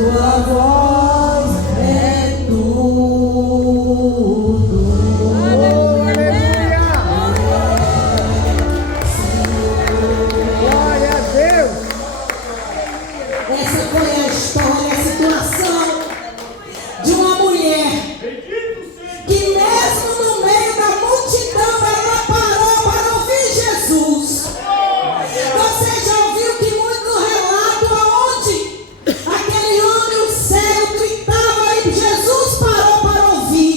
tua voz é tudo. Aleluia! Glória a Deus! Essa foi a história, a situação de uma mulher que mesmo no meio da multidão ela parou para ouvir Jesus. Você já ouviu que muito no relato aonde aquele homem, o cego, gritava e Jesus parou para ouvir.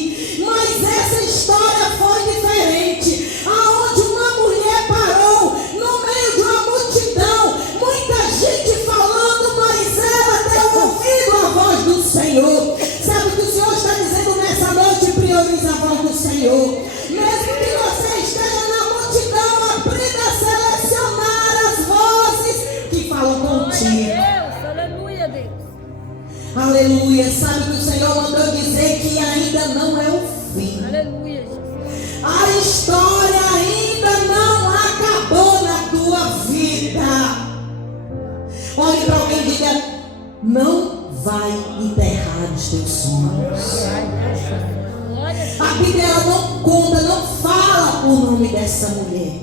Mas essa história foi diferente, aonde uma mulher parou no meio de uma multidão, muita gente falando, mas ela deu ouvido à voz do Senhor. Sabe o que o Senhor está dizendo nessa noite? Prioriza a voz do Senhor. Mesmo que você esteja na multidão, aprenda a selecionar as vozes que falam contigo. Aleluia, Deus. Aleluia. Sabe o que o Senhor mandou dizer? Que ainda não é o fim. Aleluia, Jesus. A história ainda não acabou na tua vida. Olhe para alguém e diga: não vai enterrar os teus sonhos. A Bíblia ela não conta, não fala o nome dessa mulher.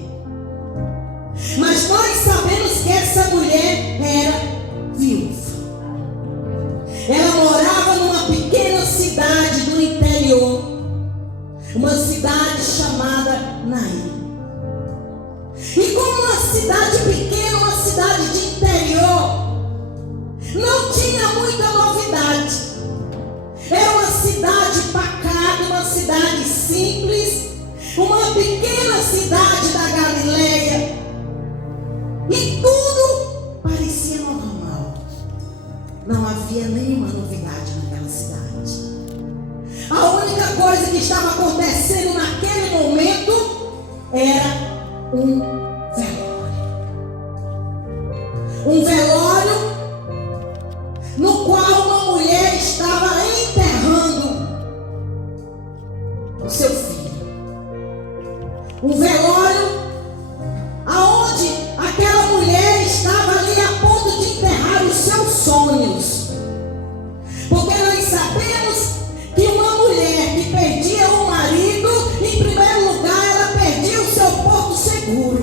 Mas nós sabemos que essa mulher era viúva. Ela morava numa pequena cidade do interior, uma cidade chamada Naim. E como uma cidade pequena, uma cidade de interior, não tinha muita novidade. Era uma cidade pacata, uma cidade simples, uma pequena cidade da Galileia. E tudo parecia normal. Não havia nenhuma novidade naquela cidade. A única coisa que estava acontecendo naquele momento era um velório. Um velório no qual uma mulher estava enterrando o seu filho. Um velório aonde aquela mulher estava ali a ponto de enterrar os seus sonhos. Porque nós sabemos que uma mulher que perdia o marido, em primeiro lugar, ela perdia o seu porto seguro.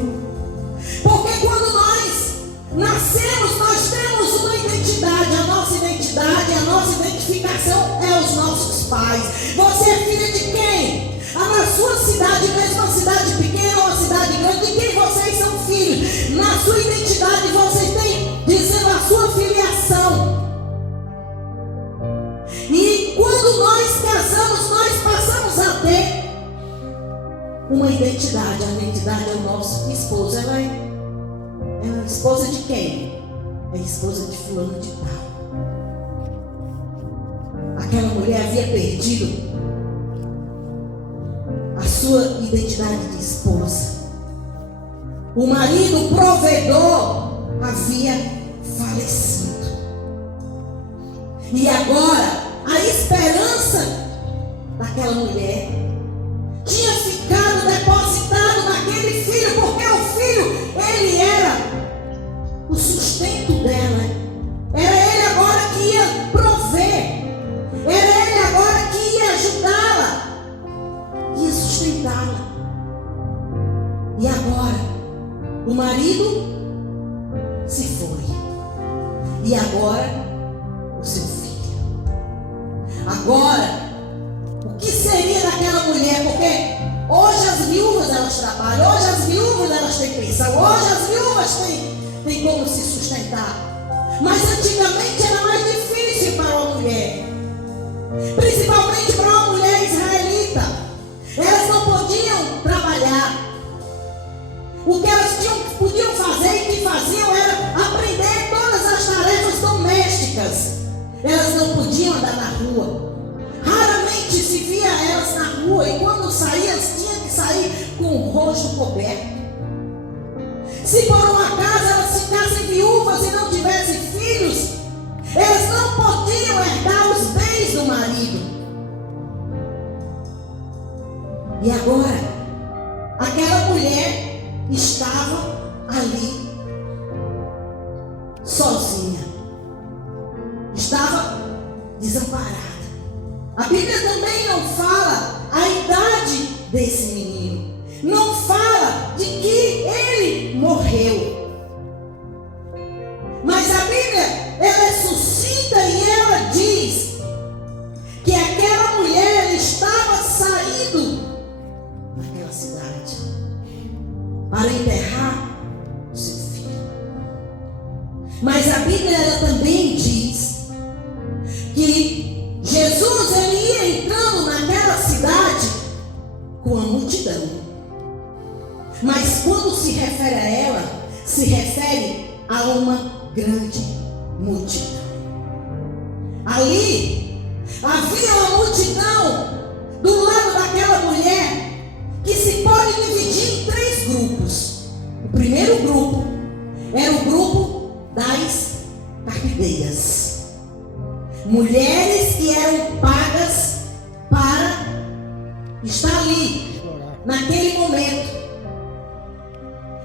Porque quando nós nascemos, nós temos uma identidade. A nossa identificação é os nossos pais. Você é filha de quem? Na sua cidade, mesmo uma cidade pequena ou uma cidade grande, de quem vocês são filhos? Na sua identidade vocês têm dizendo a sua filiação. E quando nós casamos, nós passamos a ter uma identidade. A identidade é o nosso esposo. Ela é a esposa de quem? É a esposa de fulano de tal. Aquela mulher havia perdido a sua identidade de esposa. O marido provedor havia falecido. E agora a esperança daquela mulher tinha ficado depositado naquele filho, porque o filho, ele era o sustento dela. Era ele agora que ia prover. Era ele agora que ia ajudá-la, ia sustentá-la. E agora o marido se foi. E agora o seu filho. Agora, o que seria daquela mulher? Porque hoje as viúvas elas trabalham, hoje as viúvas elas têm pensão, hoje as viúvas têm como se sustentar. Mas antigamente era mais difícil para uma mulher, principalmente para uma mulher israelita. Elas não podiam trabalhar. O que elas podiam fazer e que faziam era aprender todas as tarefas domésticas. Elas não podiam andar na rua. Raramente se via elas na rua, e quando saíam, tinham que sair com o rosto coberto. Se por um acaso elas ficassem viúvas e não tivessem filhos, elas não podiam herdar os bens do marido. E agora, aquela mulher estava ali, sozinha. Estava para enterrar o seu filho. Mas a Bíblia ela também diz que Jesus ele ia entrando naquela cidade com a multidão. Mas quando se refere a ela, se refere a uma grande multidão. Ali havia uma multidão do lado daquela mulher que se pode dividir em 3 grupos. O primeiro grupo era o grupo das carpideiras, mulheres que eram pagas para estar ali naquele momento.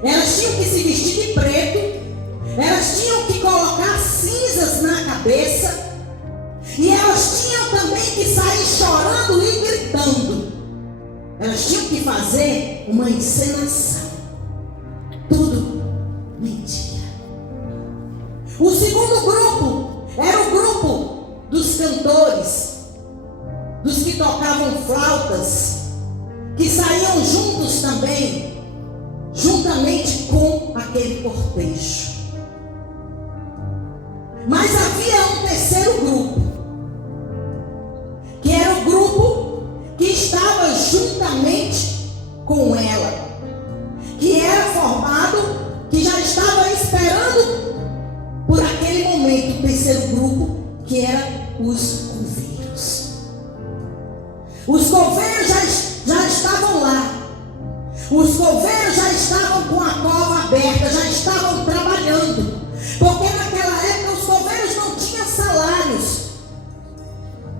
Elas tinham que se vestir de preto, elas tinham que colocar cinzas na cabeça, e elas tinham também que sair chorando e gritando. Elas tinham que fazer uma encenação. Tudo mentira. O segundo grupo era o grupo dos cantores, dos que tocavam flautas, que saíam juntos também, juntamente com aquele cortejo. Mas havia um terceiro grupo, que era o grupo que estava juntamente com ela, que era formado, que já estava esperando por aquele momento, o terceiro grupo, que era os coveiros. Os coveiros já estavam lá. Os coveiros já estavam com a cova aberta, já estavam trabalhando. Porque naquela época os coveiros não tinham salários.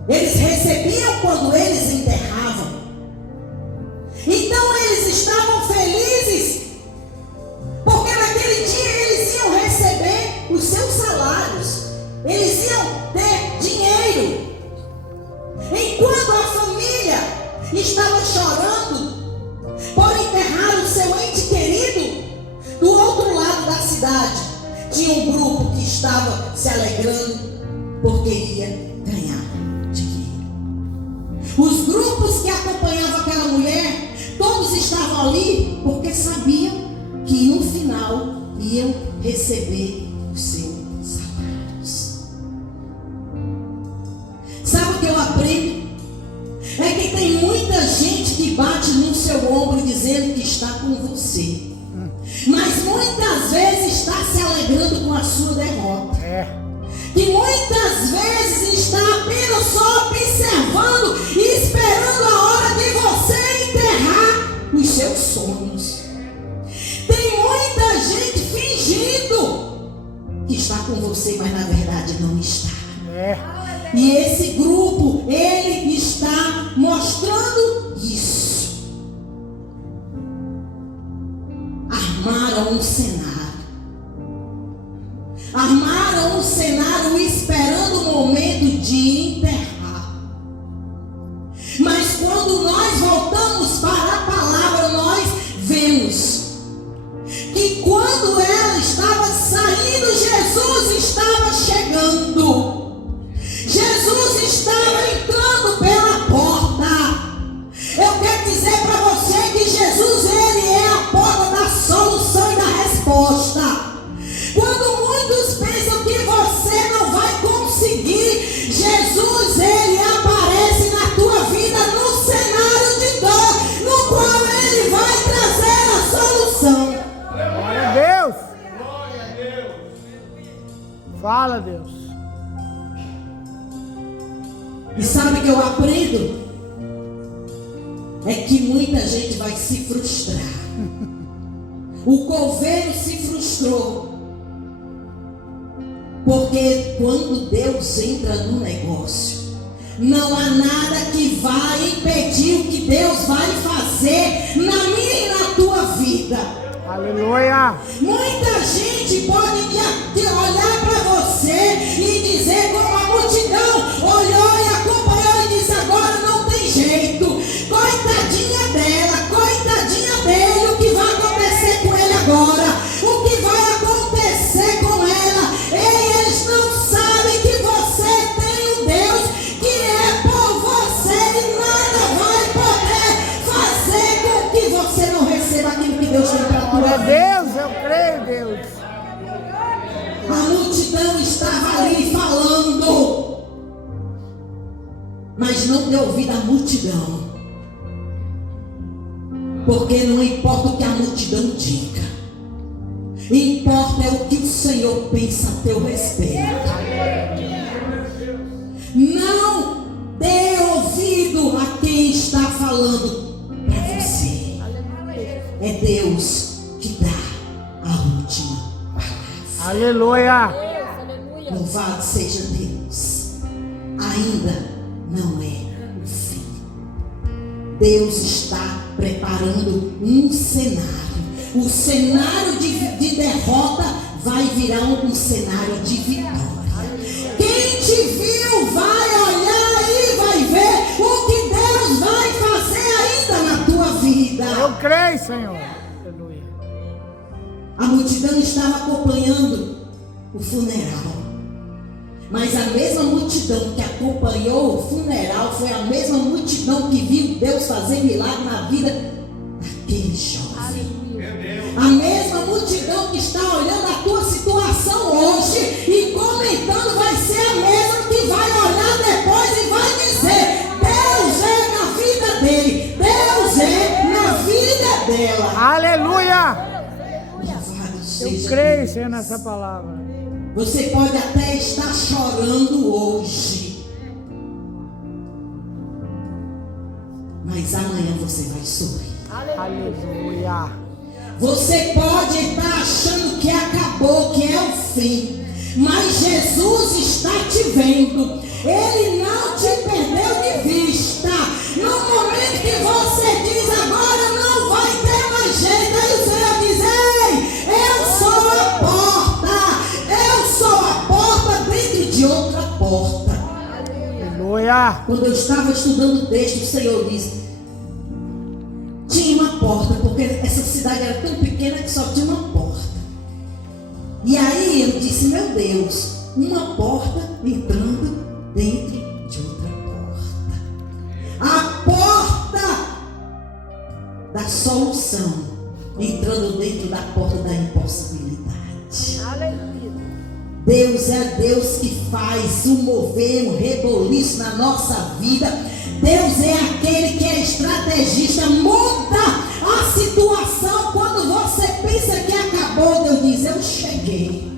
Eles recebiam quando eles enterravam. Então eles estavam felizes, porque naquele dia eles iam receber os seus salários. Eles iam ter dinheiro. Enquanto a família estava chorando por enterrar o seu ente querido, do outro lado da cidade tinha um grupo que estava se alegrando porque ia ganhar dinheiro. Os grupos que acompanhavam aquela mulher, todos estavam ali porque sabiam que no final iam receber os seus salários. Sabe o que eu aprendo? É que tem muita gente que bate no seu ombro dizendo que está com você, mas muitas vezes está se alegrando com a sua derrota. Que muitas vezes está apenas só observando e esperando a hora de você enterrar os seus sonhos. Tem muita gente fingindo que está com você, mas na verdade não está. E esse grupo, ele está mostrando isso. Armaram um cenário. Armaram um cenário esperando o momento de enterrar. Mas quando nós voltamos para a palavra, nós vemos que quando ela estava saindo, Jesus estava chegando. Jesus estava entrando pela porta. Eu quero dizer para você que Jesus, ele é a porta da solução e da resposta. Quando muitos pensam que você não vai conseguir, Jesus, ele aparece na tua vida no cenário de dor, no qual ele vai trazer a solução. Glória a Deus. Fala, Deus. E sabe o que eu aprendo? É que muita gente vai se frustrar. O coveiro se frustrou, porque quando Deus entra no negócio, não há nada que vai impedir o que Deus vai fazer na minha e na tua vida. Aleluia. Muita gente pode olhar para você e dizer como a multidão olhou e acompanhou e disse: agora não tem jeito, coitadinha dela, coitadinha dele, o que vai acontecer com ele agora? O que vai acontecer com ela? Ei, eles não sabem que você tem um Deus que é por você e nada vai poder fazer com que você não receba aquilo que Deus tem para a tua ouvir da multidão. Porque não importa o que a multidão diga. Importa é o que o Senhor pensa a teu respeito. Não dê ouvido a quem está falando para você. É Deus que dá a última palavra. Aleluia. Louvado seja Deus. Ainda não é o fim. Deus está preparando um cenário. O cenário de derrota vai virar um cenário de vitória. Quem te viu vai olhar e vai ver o que Deus vai fazer ainda na tua vida. Eu creio, Senhor. Aleluia. A multidão estava acompanhando o funeral. Mas a mesma multidão que acompanhou o funeral foi a mesma multidão que viu Deus fazer milagre na vida daquele jovem. A mesma multidão que está olhando a tua situação hoje e comentando vai ser a mesma que vai olhar depois e vai dizer: Deus é na vida dele, Deus é na vida dela. Aleluia. Louvado seja Eu creio, Deus. Senhor, nessa palavra. Você pode até estar chorando hoje, mas amanhã você vai sorrir. Aleluia. Você pode estar achando que acabou, que é o fim, mas Jesus está te vendo. Ele não te perdeu de vista. No momento que você diz agora não vai ter mais jeito, aí o Senhor diz: ei, eu sou a porta. Eu sou a porta dentro de outra porta. Aleluia. Quando eu estava estudando o texto, o Senhor disse: tinha uma porta, porque essa cidade era tão pequena que só tinha uma porta. E aí eu disse: meu Deus, uma porta entrando dentro de outra porta. A porta da solução entrando dentro da porta da impossibilidade. Aleluia. Deus é Deus que faz o mover, o reboliço na nossa vida. Deus é aquele que é estrategista, muda a situação. Quando você pensa que acabou, Deus diz: eu cheguei.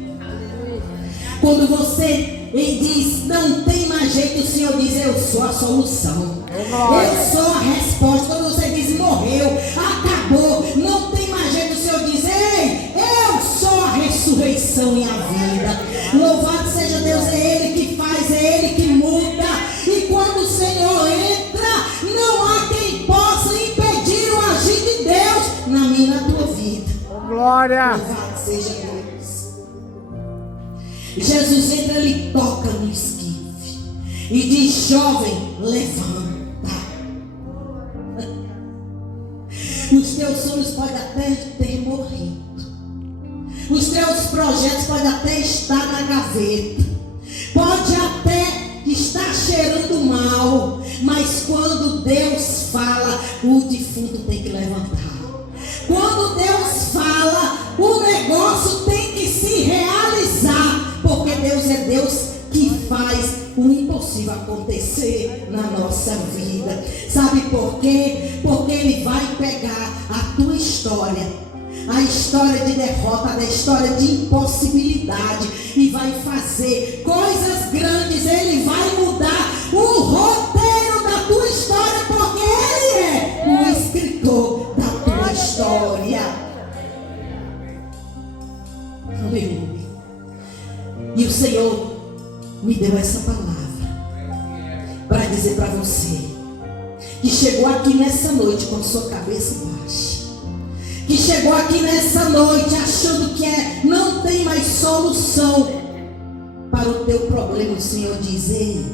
Quando você diz não tem mais jeito, o Senhor diz: eu sou a solução. Eu sou a resposta. Quando você diz morreu, acabou, não tem mais jeito, o Senhor diz: ei, eu sou a ressurreição e a vida. Louvado seja Deus, é Ele que faz, é Ele que muda. E quando o Senhor entra, não há quem possa impedir o agir de Deus na minha e na tua vida. Glória. Louvado seja Deus. Jesus entra, ele toca no esquife e diz: jovem, levanta. Os teus sonhos podem até ter morrido. Os teus projetos podem até estar na gaveta. Pode até estar cheirando mal. Mas quando Deus fala, o defunto tem que levantar. Quando Deus fala, o negócio tem que se realizar. Porque Deus é Deus que faz o impossível acontecer na nossa vida. Sabe por quê? Porque Ele vai pegar a tua história, a história de derrota, a história de impossibilidade, e vai fazer coisas grandes. Ele vai mudar o roteiro da tua história, porque Ele é o escritor da tua história. Aleluia. E o Senhor me deu essa palavra para dizer para você que chegou aqui nessa noite com a sua cabeça baixa, que chegou aqui nessa noite achando que não tem mais solução para o teu problema. O Senhor diz: ei,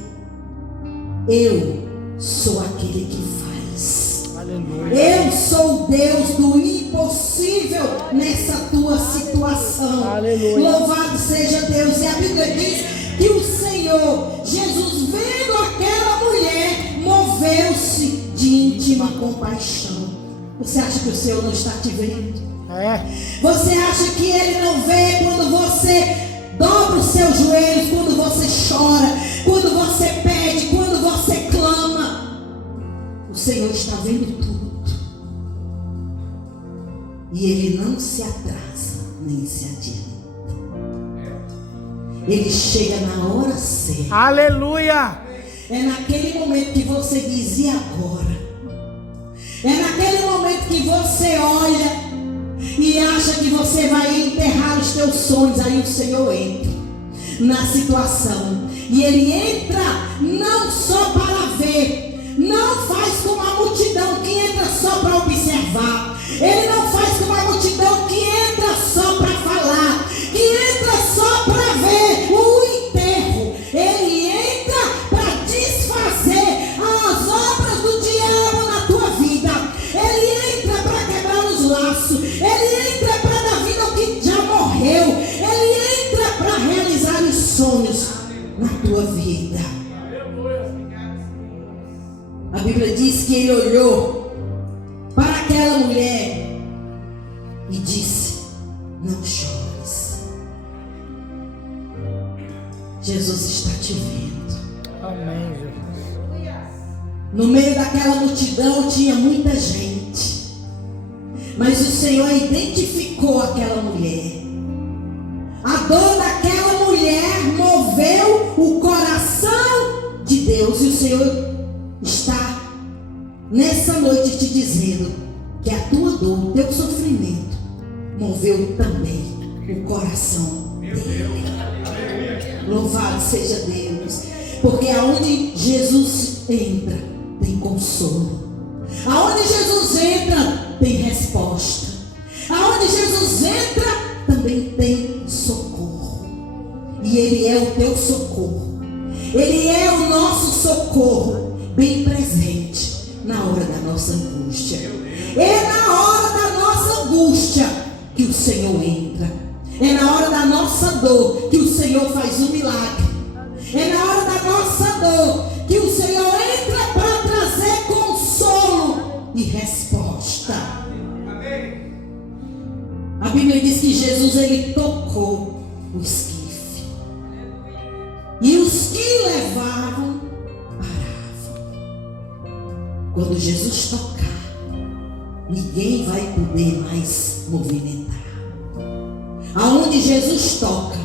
eu sou aquele que faz. Aleluia. Eu sou o Deus do impossível nessa tua situação. Aleluia. Louvado seja Deus. E a Bíblia diz que o Senhor Jesus, vendo aquela mulher, moveu-se de íntima compaixão. Você acha que o Senhor não está te vendo? É. Você acha que Ele não vê quando você dobra os seus joelhos, quando você chora, quando você pede, quando você clama? Senhor está vendo tudo. E Ele não se atrasa, nem se adianta. Ele chega na hora certa. Aleluia. É naquele momento que você diz, e agora? É naquele momento que você olha e acha que você vai enterrar os teus sonhos. Aí o Senhor entra na situação. E Ele entra não só para ver. Não faz como a multidão que entra só para observar. Ele não faz como a multidão que entra só para falar. Que entra só para ver o enterro. Ele entra para desfazer as obras do diabo na tua vida. Ele entra para quebrar os laços. Ele entra para dar vida ao que já morreu. Ele entra para realizar os sonhos na tua vida. A Bíblia diz que ele olhou para aquela mulher e disse: não chores. Jesus está te vendo. Amém, Jesus. No meio daquela multidão tinha muita gente, mas o Senhor identificou aquela mulher. A dor daquela mulher moveu o coração de Deus. E o Senhor está nessa noite te dizendo que a tua dor, o teu sofrimento moveu também o coração dele. Louvado seja Deus. Porque aonde Jesus entra, tem consolo. Aonde Jesus entra, tem resposta. Aonde Jesus entra, também tem socorro. E Ele é o teu socorro. Ele é o nosso socorro, bem presente na hora da nossa angústia. É na hora da nossa angústia que o Senhor entra. É na hora da nossa dor que o Senhor faz um milagre. É na hora da nossa dor que o Senhor entra para trazer consolo e resposta. A Bíblia diz que Jesus, ele tocou o esquife. E os que levavam paravam. Quando Jesus tocar, ninguém vai poder mais movimentar. Aonde Jesus toca,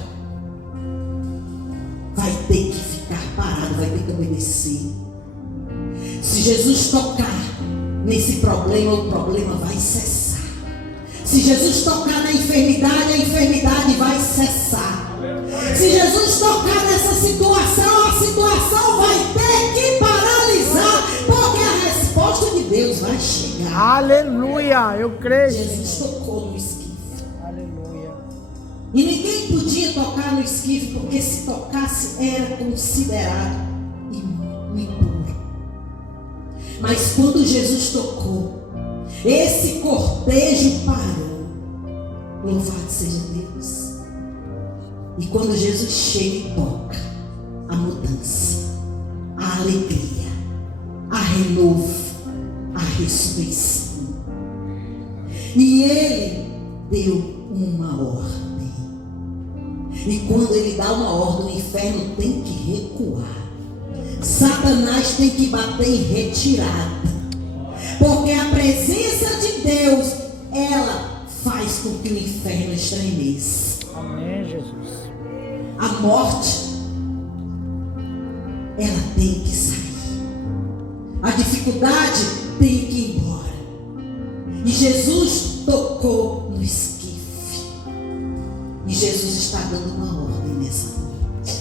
vai ter que ficar parado, vai ter que obedecer. Se Jesus tocar nesse problema, o problema vai cessar. Se Jesus tocar na enfermidade, a enfermidade vai cessar. Se Jesus tocar nessa situação, a situação vai ter que paralisar, porque a resposta de Deus vai chegar. Aleluia. Eu creio. Jesus tocou no esquife. Aleluia. E ninguém podia tocar no esquife, porque se tocasse era considerado impuro. Mas quando Jesus tocou, esse cortejo parou. Louvado seja Deus. E quando Jesus chega e toca, a mudança, a alegria, a renovo, a ressurreição. E Ele deu uma ordem. E quando Ele dá uma ordem, o inferno tem que recuar. Satanás tem que bater em retirada. Porque a presença de Deus, ela faz com que o inferno estremeça. Amém, Jesus. A morte, ela tem que sair. A dificuldade tem que ir embora. E Jesus tocou no esquife. E Jesus está dando uma ordem nessa noite.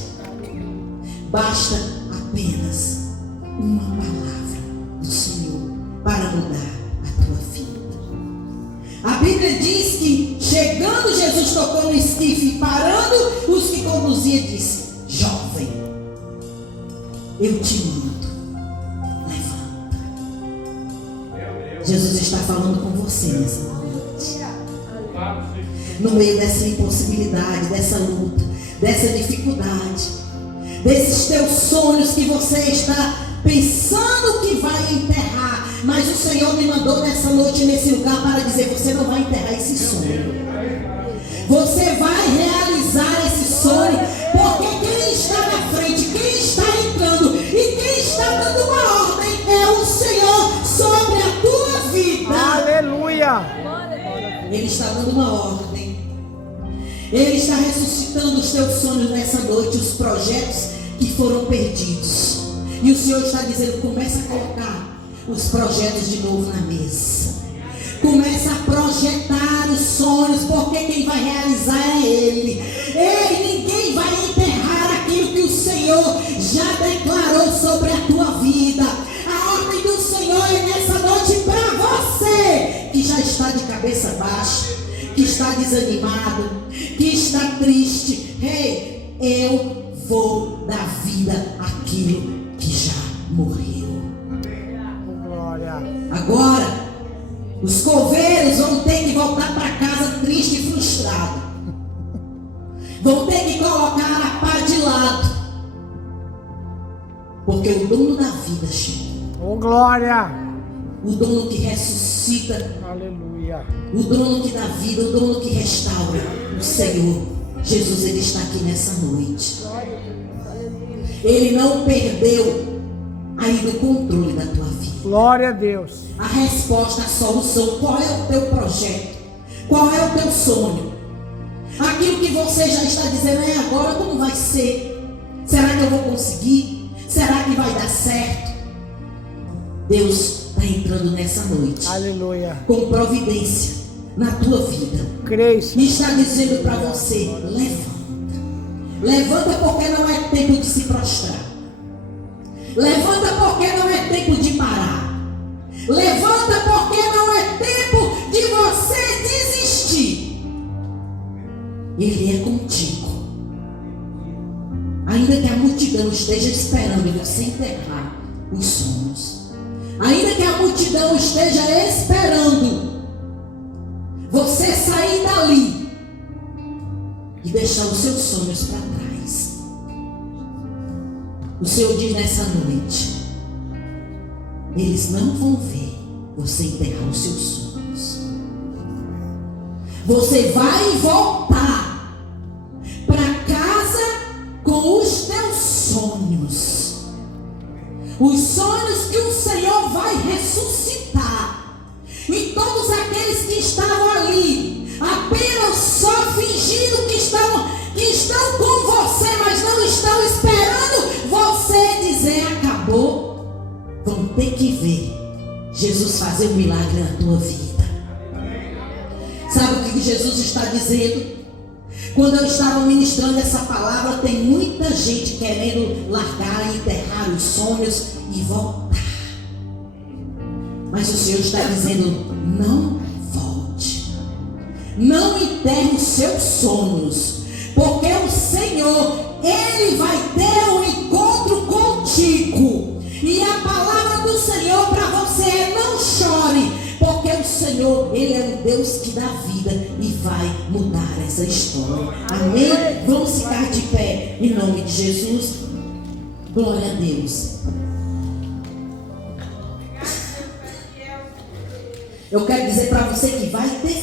Basta apenas uma palavra do Senhor para mudar a tua vida. A Bíblia diz que chegando Jesus tocou no esquife e parando os que conduzia disse: jovem, eu te mando, levanta. Jesus está falando com você nessa noite. No meio dessa impossibilidade, dessa luta, dessa dificuldade, desses teus sonhos que você está pensando que vai enterrar, mas o Senhor me mandou nessa noite, nesse lugar, para dizer: você não vai enterrar esse sonho. Você vai realizar esse sonho, porque quem está na frente, quem está entrando e quem está dando uma ordem é o Senhor. Ele está dando uma ordem. Ele está ressuscitando os teus sonhos nessa noite, os projetos que foram perdidos. E o Senhor está dizendo: começa a colocar os projetos de novo na mesa. Começa a projetar os sonhos, porque quem vai realizar é Ele. Ei, ninguém vai enterrar aquilo que o Senhor já declarou sobre a tua vida. A ordem do Senhor é nessa noite para você que já está de cabeça baixa, que está desanimado, que está triste. Ei, eu vou dar vida àquilo que já morreu. Glória. Agora, os coveiros vão ter que voltar para casa triste e frustrado. Vão ter que colocar a pá de lado. Porque o dono da vida chegou. Oh, glória. O dono que ressuscita. Aleluia. O dono que dá vida, o dono que restaura. O Senhor Jesus, Ele está aqui nessa noite. Ele não perdeu ainda o controle da tua vida. Glória a Deus. A resposta, a solução. Qual é o teu projeto? Qual é o teu sonho? Aquilo que você já está dizendo: é agora, como vai ser? Será que eu vou conseguir? Será que vai dar certo? Deus está entrando nessa noite. Aleluia. Com providência na tua vida. Creio. E está dizendo para você: levanta. Levanta, porque não é tempo de se prostrar. Levanta, porque não é tempo de parar. Levanta, porque não é tempo de você desistir. Ele é contigo. Ainda que a multidão esteja esperando você enterrar os sonhos, ainda que a multidão esteja esperando você sair dali e deixar os seus sonhos para trás, o Senhor diz nessa noite: eles não vão ver você enterrar os seus sonhos. Você vai voltar para casa com os teus sonhos. Os sonhos que o Senhor vai ressuscitar. E todos aqueles que estavam ali, apenas só fingindo que estão com você, mas não estão esperando você dizer acabou, vão ter que ver Jesus fazer um milagre na tua vida. Sabe o que Jesus está dizendo? Quando eu estava ministrando essa palavra, tem muita gente querendo largar e enterrar os sonhos e voltar. Mas o Senhor está dizendo: não volte. Não enterre os seus sonhos. Porque o Senhor, Ele vai ter um encontro contigo. E a palavra do Senhor para você é: não chore. Porque o Senhor, Ele é um Deus que dá vida e vai mudar essa história. Amém? Vamos ficar de pé em nome de Jesus. Glória a Deus. Eu quero dizer para você que vai ter